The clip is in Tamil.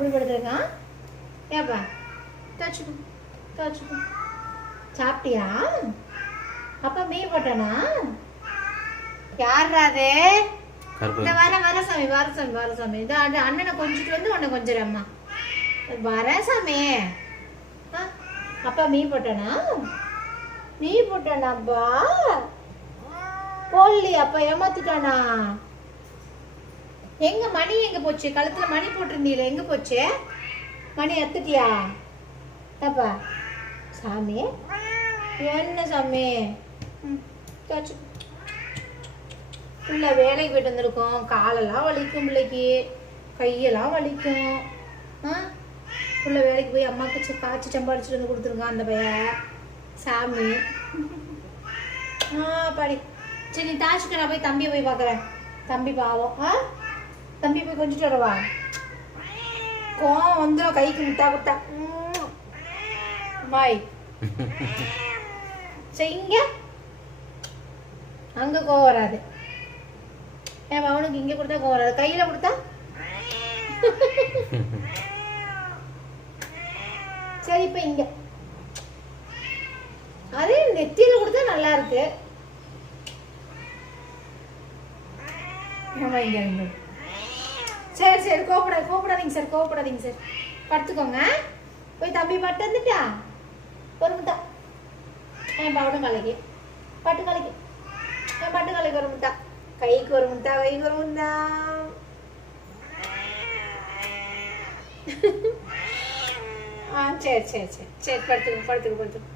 அப்படி படுத்துருக்கான்? ஏப்பா தச்சுக்கோ தச்சுக்கோ. சாப்பிட்டியா? அப்பா மீ போட்டானா? யாரா அது? இந்த வர சாமி. இந்த அண்ணனை கொஞ்சிட்டு வந்து உன்னை கொஞ்சிடம்மா. வர சாமி. அப்பா மீ போட்டானா? மீ போட்டானாப்பா? போடலையா? அப்பா ஏமாத்திட்டானா? எங்க மணி எங்க போச்சு? கழுத்துல மணி போட்டிருந்தீல, எங்க போச்சு மணி? எத்துட்டியா? அப்பா சாமி என்ன சாமி? பிள்ளை வேலைக்கு போயிட்டு வந்திருக்கோம். காலெல்லாம் வலிக்கும், பிள்ளைக்கு கையெல்லாம் வலிக்கும். பிள்ளை வேலைக்கு போய் அம்மாவுக்கு காய்ச்சி சம்பாடிச்சிட்டு வந்து கொடுத்துருக்கான் அந்த பையன் சாமி. படி. சரி நீ தாச்சுக்க, நான் போய் தம்பியை போய் பார்க்குறேன். தம்பி பாவம். தம்பி போய் கொஞ்சிட்டு வரவா? கோவம் வந்துடும் கைக்கு முட்டா குட்டா. பாய் செய்யுங்க. அங்க கோவம் வராது. ஏன் அவனுக்கு இங்க கொடுத்தா கோவம் வராது, கையில கொடுத்தா? சரி இப்ப இங்க அதே நெத்தியில கொடுத்தா நல்லா இருக்கு. சரி சரி கோபப்படாதீங்க சார். படுத்துக்கோங்க. போய் தம்பி பட்டு வந்துட்டா ஒரு முட்டா. என் பவுடம் கலைக்கு பட்டு கலைக்கு ஒரு முட்டா. கைக்கு ஒரு முட்டா. சரி படுத்துக்கோ.